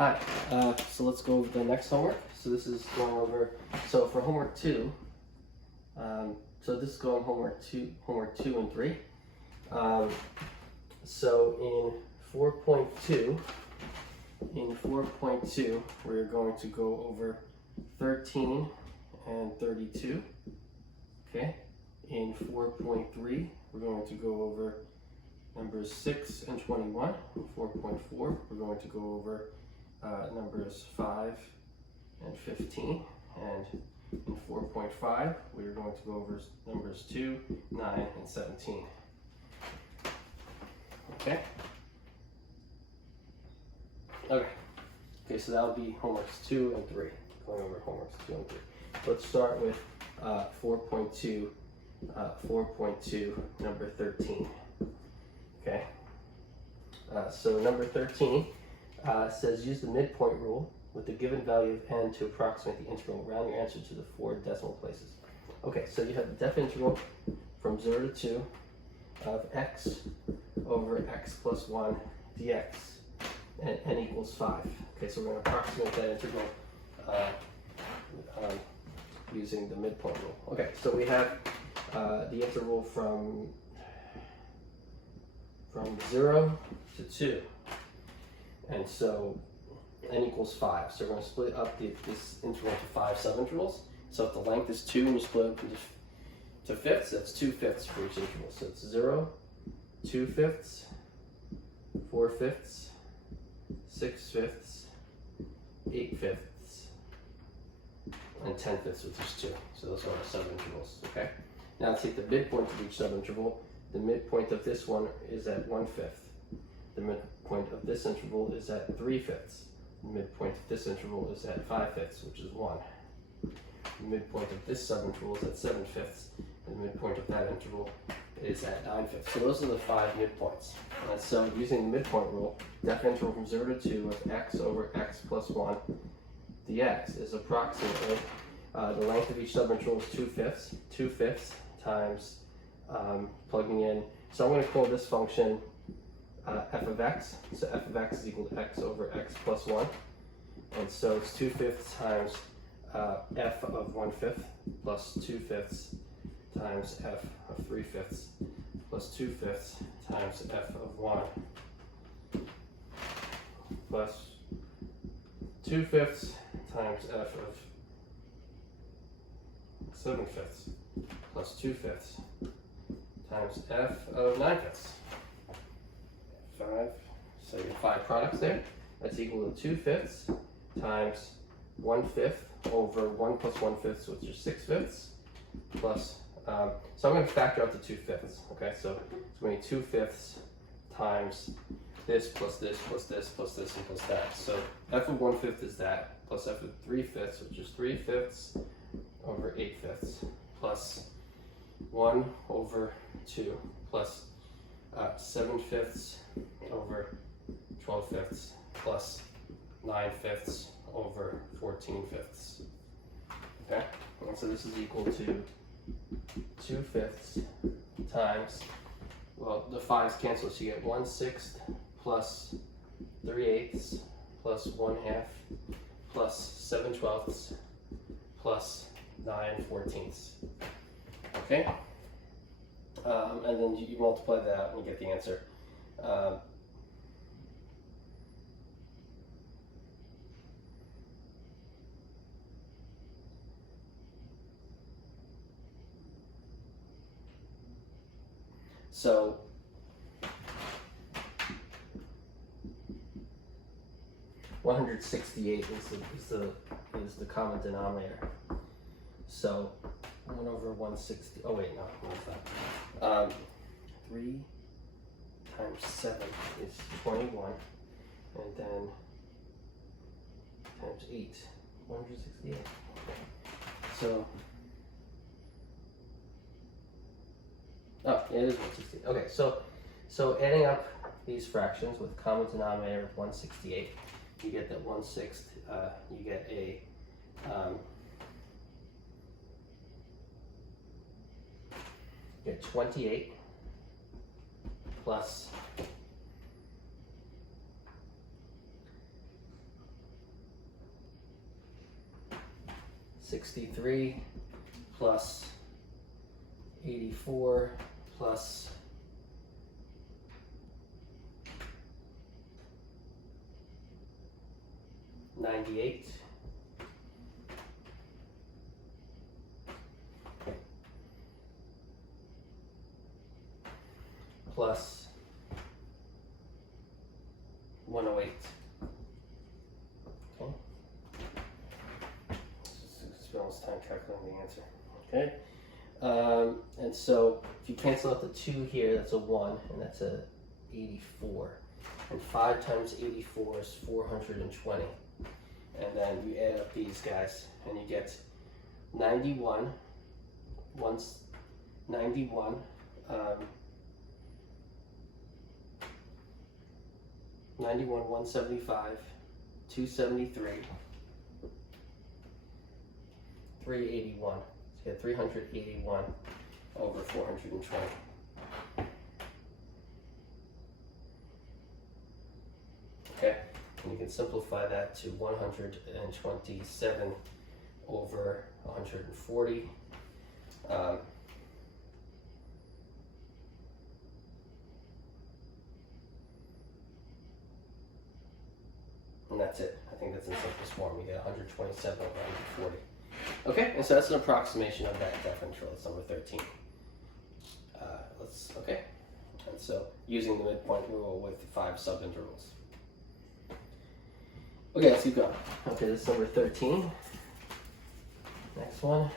Hi, so let's go over the next homework. So this is going over, so for homework 2, so this is going homework 2 and 3. So in 4.2, we're going to go over 13 and 32, okay? In 4.3, we're going to go over numbers 6 and 21. In 4.4, we're going to go over numbers 5 and 15, and in 4.5 we are going to go over numbers 2, 9, and 17. Okay? Okay, so that'll be homeworks 2 and 3. Going over homeworks 2 and 3. Let's start with 4.2, number 13. Okay? So number 13 says use the midpoint rule with the given value of n to approximate the integral. Round your answer to the 4 decimal places. Okay, so you have the def integral from 0 to 2 of x over x plus 1 dx, and n equals 5. Okay, so we're going to approximate that integral using the midpoint rule. Okay, so we have the interval from 0 to 2. And so n equals 5. So we're going to split up this interval into 5 subintervals. So if the length is 2 and you split it up into fifths, that's 2 fifths for each interval. So it's 0, 2 fifths, 4 fifths, 6 fifths, 8 fifths, and 10 fifths, which is 2. So those are our subintervals. Okay? Now take the midpoint of each subinterval. The midpoint of this one is at 1/5. The midpoint of this interval is at 3 fifths. The midpoint of this interval is at 5 fifths, which is 1. The midpoint of this subinterval is at 7 fifths. And the midpoint of that interval is at 9 fifths. So those are the 5 midpoints. And so using the midpoint rule, def interval from 0 to 2 of x over x plus 1 dx is approximately, the length of each subinterval is 2 fifths. 2 fifths times plugging in. So I'm going to call this function f of x. So f of x is equal to x over x plus 1. And so it's 2 fifths times f of 1/5 plus 2 fifths times f of 3 fifths plus 2 fifths times f of 1 plus 2 fifths times f of 7 fifths plus 2 fifths times f of 9 fifths. 5, so you have 5 products there. That's equal to 2 fifths times 1/5 over 1 plus 1/5, which is 6 fifths, plus, so I'm going to factor out the 2 fifths, okay? So it's going to be 2 fifths times this plus this plus this plus this and plus that. So f of 1/5 is that, plus f of 3 fifths, which is 3 fifths over 8 fifths, plus 1 over 2, plus 7 fifths over 12 fifths, plus 9 fifths over 14 fifths. Okay? And so this is equal to 2 fifths times, well, the 5's cancel, so you get 1/6 plus 3/8 plus 1/2 plus 7/12 plus 9/14. Okay? And then you multiply that out and you get the answer. So 168 is the common denominator. So 1 over 160. Oh wait, no, what is that? 3 times 7 is 21, and then times 8, 168. So, oh, it is 168. Okay, so adding up these fractions with common denominator of 168, you get that 1/6. You get a you get 28 plus 63 plus 84 plus 98 plus 108. Okay. Spend all this time calculating the answer. Okay. And so if you cancel out the 2 here, that's a 1, and that's a 84. And 5 times 84 is 420. And then you add up these guys, and you get 91, 91, 91, 175, 273, 381. So you get 381 over 420. Okay, and you can simplify that to 127 over 140. And that's it. I think that's in simplest form. You get 127 over 140. Okay, and so that's an approximation of that differential. That's number 13. Okay, and so using the midpoint rule with 5 subintervals. Okay, let's keep going. Okay, this is number 13. Next one.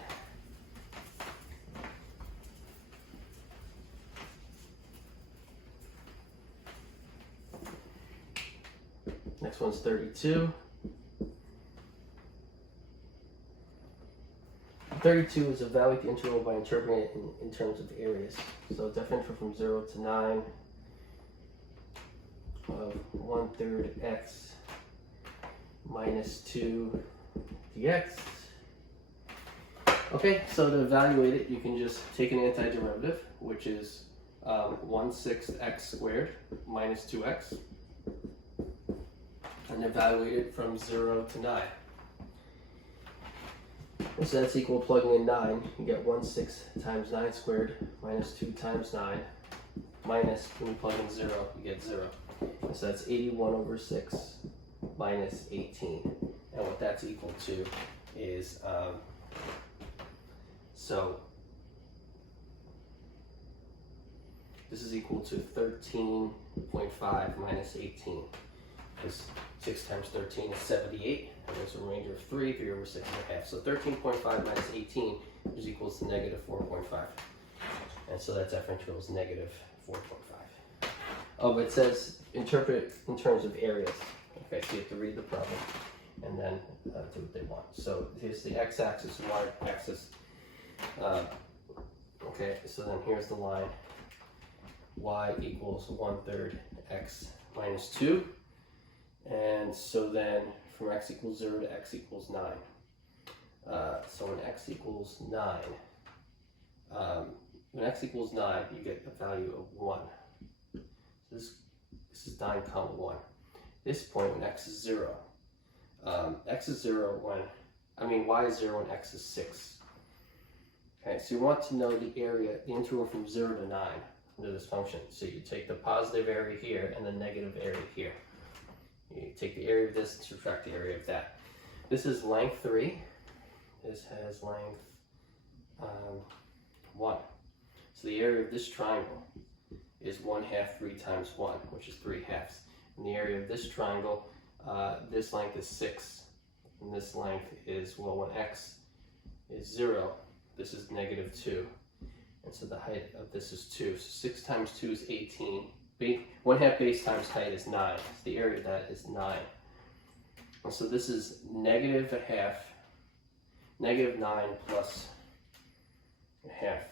Next one's 32. 32 is evaluate the interval by interpreting it in terms of areas. So differential from 0 to 9 of 1/3 x minus 2 dx. Okay, so to evaluate it, you can just take an antiderivative, which is 1/6 x squared minus 2x, and evaluate it from 0 to 9. And so that's equal to plugging in 9. You get 1/6 times 9 squared minus 2 times 9 minus, when you plug in 0, you get 0. And so that's 81 over 6 minus 18. And what that's equal to is, so this is equal to 13.5 minus 18. Because 6 times 13 is 78, and there's a remainder of 3 over 6.5. So 13.5 minus 18 is equals to negative 4.5. And so that differential is negative 4.5. Oh, but it says interpret in terms of areas. Okay, so you have to read the problem and then do what they want. So here's the x-axis and y-axis. Okay, so then here's the line. Y equals 1/3 x minus 2. And so then from x equals 0 to x equals 9. So when x equals 9, when x equals 9, you get a value of 1. So this is 9 comma 1. This point when x is 0, x is 0 when, y is 0 when x is 6. Okay, so you want to know the area, the interval from 0 to 9 under this function. So you take the positive area here and the negative area here. You take the area of this and subtract the area of that. This is length 3. This has length 1. So the area of this triangle is 1/2 3 times 1, which is 3/2. And the area of this triangle, this length is 6. And this length is, well, when x is 0, this is negative 2. And so the height of this is 2. So 6 times 2 is 18. 1/2 base times height is 9. So the area of that is 9. And so this is negative 1/2, negative 9 plus 1/2.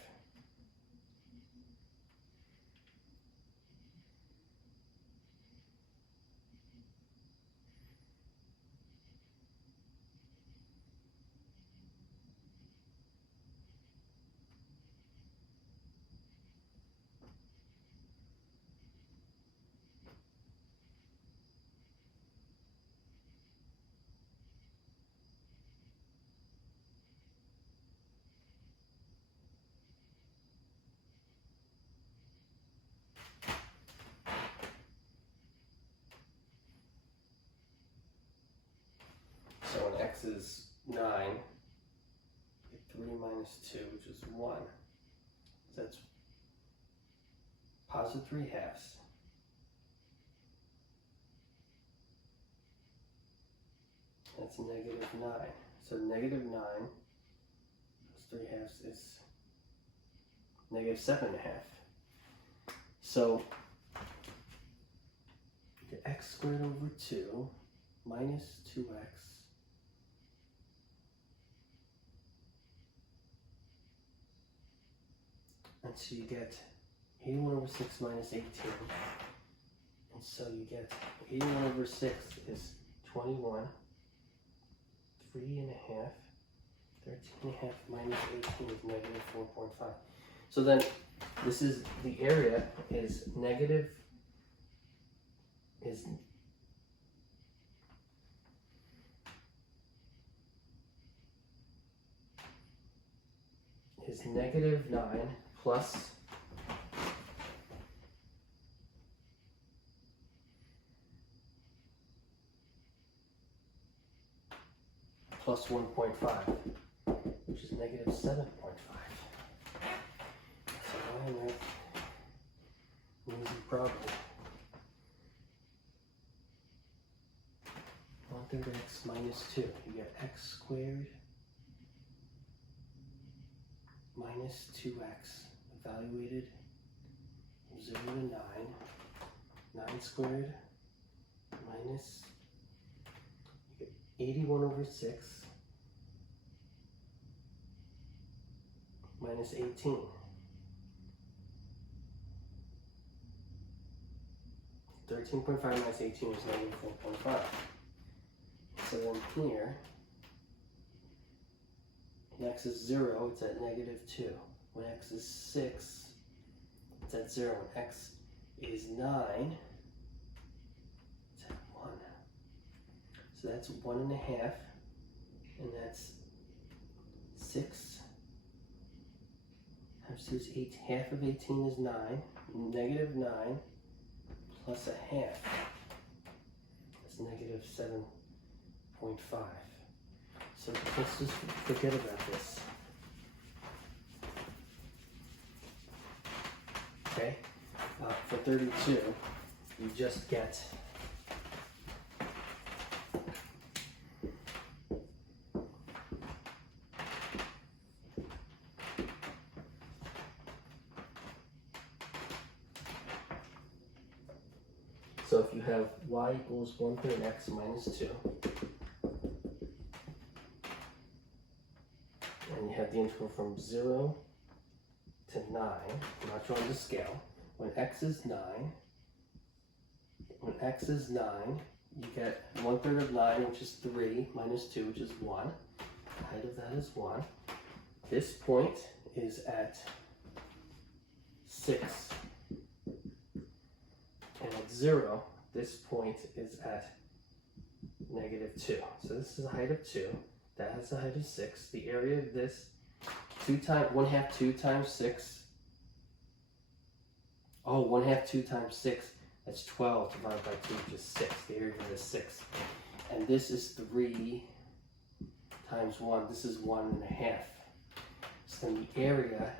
x is 9, 3 minus 2, which is 1. So that's positive 3/2. That's negative 9. So negative 9 plus 3/2 is negative 7.5. So you get x squared over 2 minus 2x and so you get 81 over 6 minus 18. And so you get 81 over 6 is 21. 3.5, 13.5 minus 18 is negative 4.5. So then this is, the area is negative, is negative 9 plus plus 1.5, which is negative 7.5. So why on earth? An easy problem. 1/3 x minus 2. You get x squared minus 2x evaluated 0 to 9. 9 squared minus 81 over 6 minus 18. (13.5) minus 18 is negative 4.5. So then here, when x is 0, it's at negative 2. When x is 6, it's at 0. When x is 9, it's at 1. So that's 1.5, and that's 6 times 2 is 8. Half of 18 is 9. Negative 9 plus a half is negative 7.5. So let's just forget about this. Okay? For 32, you just get so if you have y equals 1/3 x minus 2, and you have the interval from 0 to 9, I'm not drawing the scale. When x is 9, you get 1/3 of 9, which is 3, minus 2, which is 1. The height of that is 1. This point is at 6. And at 0, this point is at negative 2. So this is a height of 2. That has a height of 6. The area of this, 1/2, 2 times 6. Oh, 1/2, 2 times 6. That's 12 divided by 2, which is 6. The area of it is 6. And this is 3 times 1. This is 1.5. So then the area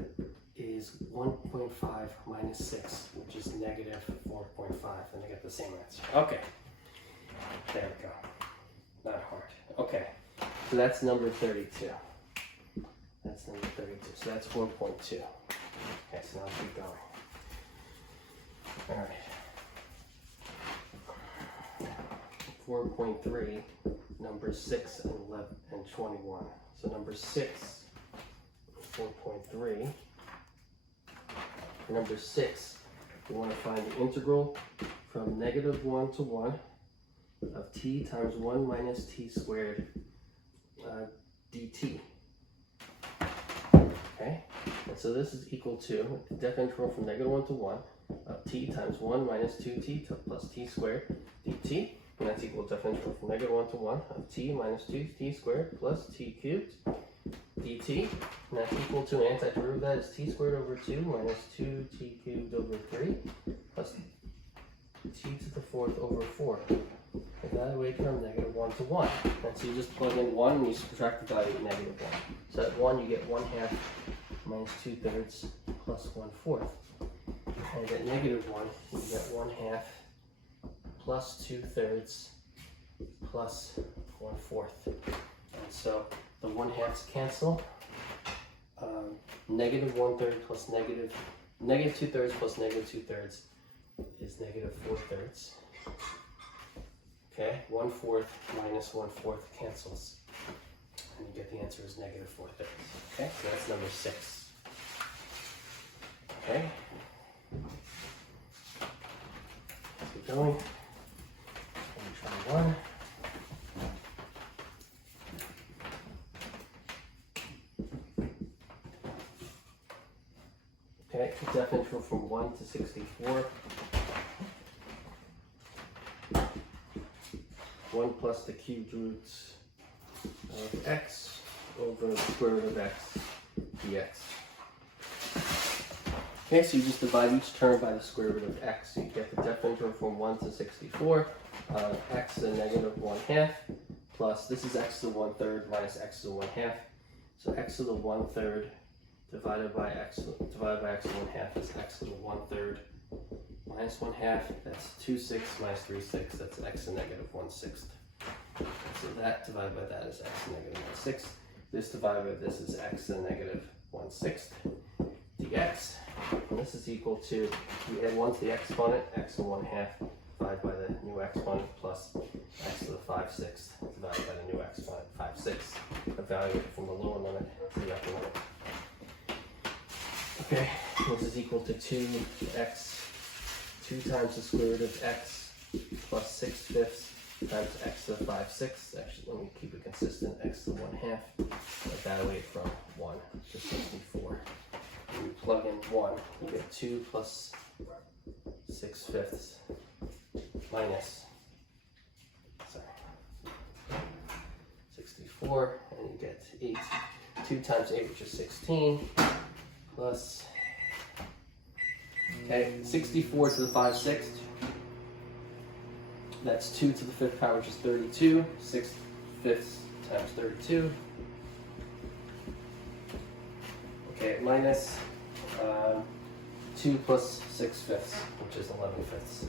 is 1.5 minus 6, which is negative 4.5, and I get the same answer. Okay, there we go. Not hard. Okay, so that's number 32. That's number 32. So that's 4.2. Okay, so now I'll keep going. All right. 4.3, numbers 6 and 11 and 21. So number 6, 4.3. For number 6, we want to find the integral from negative 1 to 1 of t times 1 minus t squared dt. Okay, and so this is equal to the definite integral from negative 1 to 1 of t times 1 minus 2t plus t squared dt. And that's equal to definite integral from negative 1 to 1 of t minus 2t squared plus t cubed dt, and that's equal to an antiderivative of that is t squared over 2 minus 2t cubed over 3 plus t to the 4th over 4. evaluate from negative 1 to 1. And so you just plug in 1 and you subtract the value of negative 1. So at 1 you get 1/2 minus 2/3 plus 1/4. And at negative 1 you get 1/2 plus 2/3 plus 1/4. And so the 1/2s cancel. Negative 1/3 plus negative 2/3 plus negative 2/3 is negative 4/3. Okay, 1/4 minus 1/4 cancels. And you get the answer is negative 4/3. Okay, so that's number 6. Okay. Let's keep going. Let me try 1. Okay, definite interval from 1 to 64. 1 plus the cubed root of x over the square root of x dx. Okay, so you just divide each term by the square root of x. So you get the definite interval from 1 to 64. X to the negative 1/2 plus, this is x to the 1/3 minus x to the 1/2. So x to the 1/3 divided by x to 1/2 is x to the 1/3 minus 1/2. That's 2/6 minus 3/6. That's x to negative 1/6. So that divided by that is x to negative 1/6. This divided by this is x to the negative 1/6 dx. And this is equal to, you add 1 to the exponent, x to 1/2 divided by the new exponent plus x to the 5/6 divided by the new exponent, 5/6. Evaluate from the lower limit to the upper limit. Okay, this is equal to 2x, 2 times the square root of x plus 6/5 times x to the 5/6. Actually, let me keep it consistent. X to the 1/2. Evaluate from 1 to 64. When you plug in 1, you get 2 plus 6/5 minus 64, and you get 8. 2 times 8, which is 16, plus, okay, 64 to the 5/6. That's 2 to the 5th power, which is 32. 6/5 times 32. Okay, minus 2 plus 6/5, which is 11/5.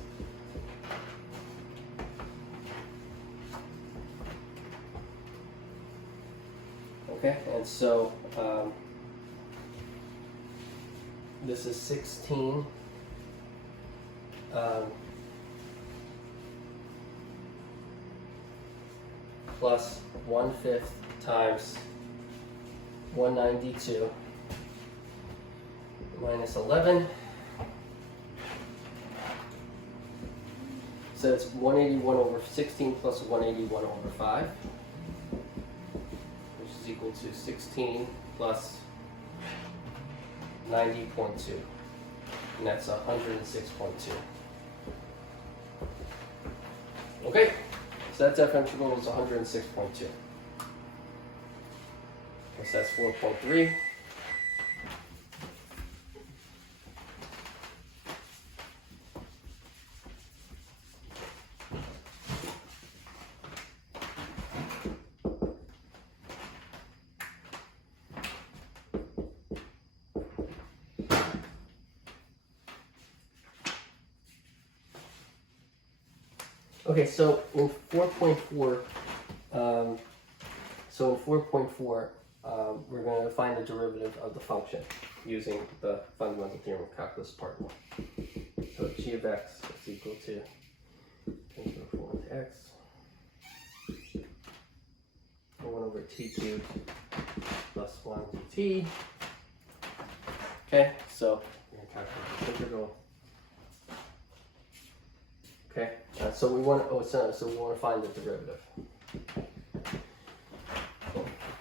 Okay, and so this is 16 plus 1/5 times 192 minus 11. So it's 181 over 16 plus 181 over 5, which is equal to 16 plus 90.2, and that's 106.2. Okay, so that definite interval is 106.2. Okay, so that's 4.3. Okay, so in 4.4, we're going to find the derivative of the function using the fundamental theorem of calculus part 1. So g of x is equal to 10 to the 4 into x, 1 over t cubed plus 1 to t. Okay, so we're going to calculate the integral. Okay, so we want to find the derivative.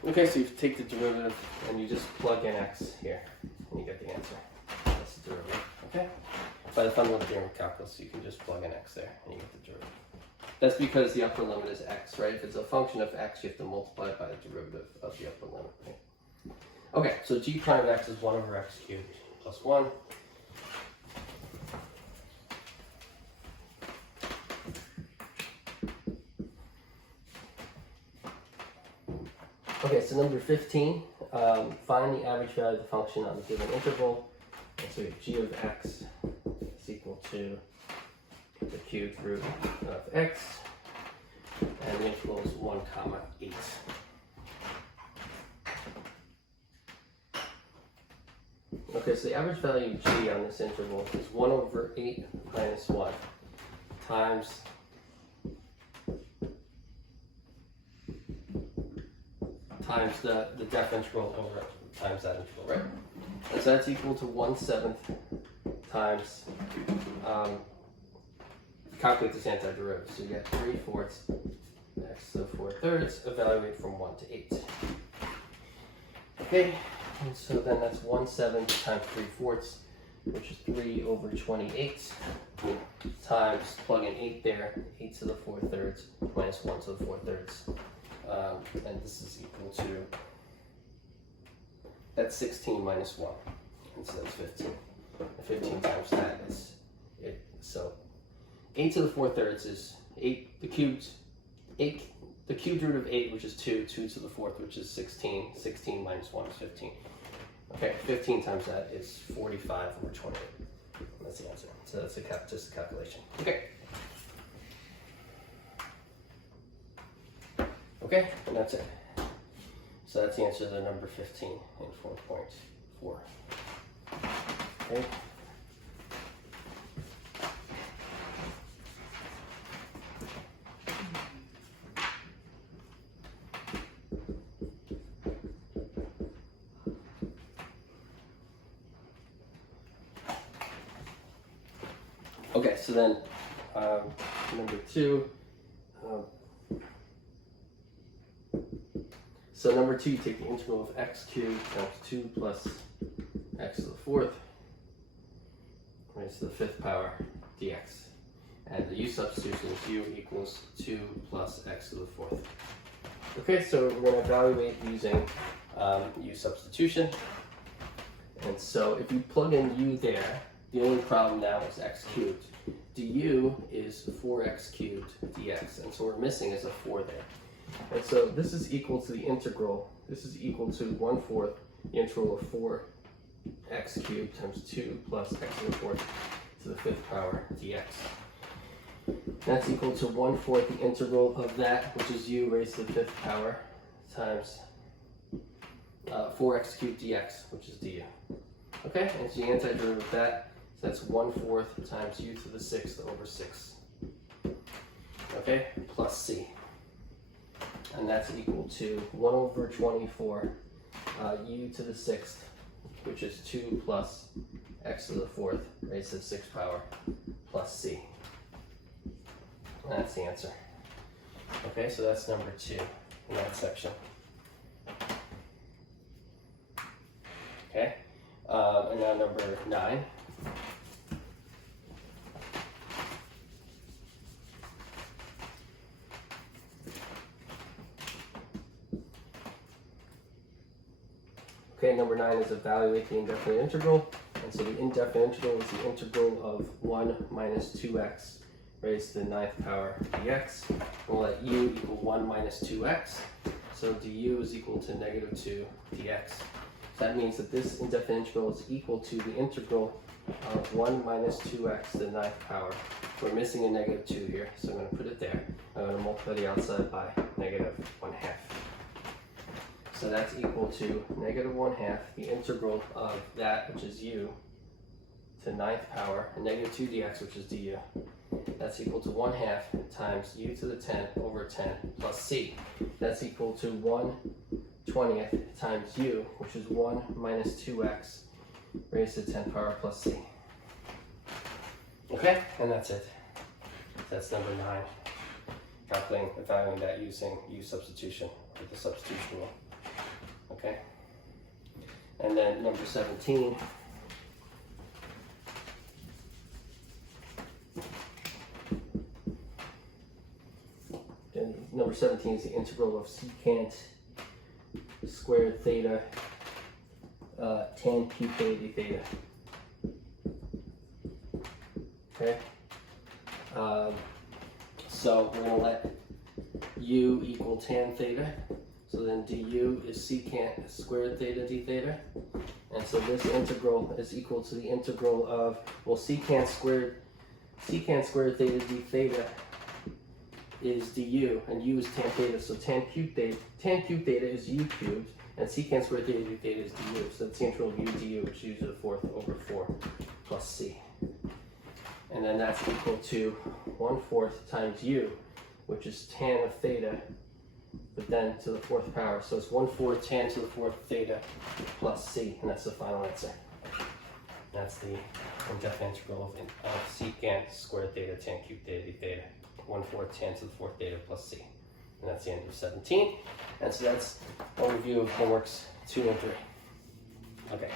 Okay, so you take the derivative and you just plug in x here, and you get the answer. That's the derivative. Okay, by the fundamental theorem of calculus, you can just plug in x there and you get the derivative. That's because the upper limit is x, right? If it's a function of x, you have to multiply it by the derivative of the upper limit. Right? Okay, so g prime of x is 1 over x cubed plus 1. Okay, so number 15, find the average value of the function on a given interval. And so g of x is equal to the cubed root of x, and the interval is 1, 8. Okay, so the average value of g on this interval is 1 over 8 minus 1 times the depth interval over times that interval, right? And so that's equal to 1/7 times, calculate this antiderivative. So you get 3/4 x to the 4/3, evaluate from 1 to 8. Okay, and so then that's 1/7 times 3/4, which is 3 over 28, times, plug in 8 there, 8 to the 4/3 minus 1 to the 4/3. And this is equal to, that's 16 minus 1, and so that's 15. And 15 times that is it. So 8 to the 4/3 is 8, the cubed root of 8, which is 2, 2 to the 4th, which is 16, 16 minus 1 is 15. Okay, 15 times that is 45 over 28. That's the answer. So that's just a calculation. Okay. Okay, and that's it. So that's the answer to number 15 in 4.4. Okay. Okay, so then number 2. So number 2, you take the integral of x cubed times 2 plus x to the 4th raised to the 5th power dx. And the u substitution is u equals 2 plus x to the 4th. Okay, so we're going to evaluate using u substitution. And so if you plug in u there, the only problem now is x cubed. Du is 4x cubed dx, and so we're missing is a 4 there. And so this is equal to the integral, this is equal to 1/4 the integral of 4x cubed times 2 plus x to the 4th to the 5th power dx. That's equal to 1/4 the integral of that, which is u raised to the 5th power, times 4x cubed dx, which is du. Okay, and so the antiderivative of that, so that's 1/4 times u to the 6th over 6. Okay, plus c. And that's equal to 1 over 24 u to the 6th, which is 2 plus x to the 4th raised to the 6th power plus c. And that's the answer. Okay, so that's number 2 in that section. Okay, and now number 9. Okay, number 9 is evaluate the indefinite integral. And so the indefinite integral is the integral of 1 minus 2x raised to the 9th power dx. We'll let u equal 1 minus 2x. So du is equal to negative 2 dx. So that means that this indefinite integral is equal to the integral of 1 minus 2x to the 9th power. We're missing a negative 2 here, so I'm going to put it there. I'm going to multiply the outside by negative 1/2. So that's equal to negative 1/2 the integral of that, which is u, to 9th power, and negative 2 dx, which is du. That's equal to 1/2 times u to the 10 over 10 plus c. That's equal to 1/20 times u, which is 1 minus 2x raised to the 10th power plus c. Okay, and that's it. That's number 9. Evaluating that using u substitution, or the substitution rule. Okay, and then number 17. And number 17 is the integral of secant squared theta tan cupidity theta. Okay, so we're going to let u equal tan theta. So So then du is secant squared theta d theta. And so this integral is equal to the integral of, well, secant squared theta d theta is du, and u is tan theta, so tan cubed theta is u cubed, and secant squared theta d theta is du. So that's the integral of u du, which is u to the fourth over 4 plus c. And then that's equal to 1/4 times u, which is tan of theta, but then to the 4th power. So it's 1/4 tan to the 4th theta plus c, and that's the final answer. That's the indefinite integral of secant squared theta tan cubed theta d theta. 1/4 tan to the 4th theta plus c. And that's the end of 17. And so that's a review of homeworks 2 and 3. Okay.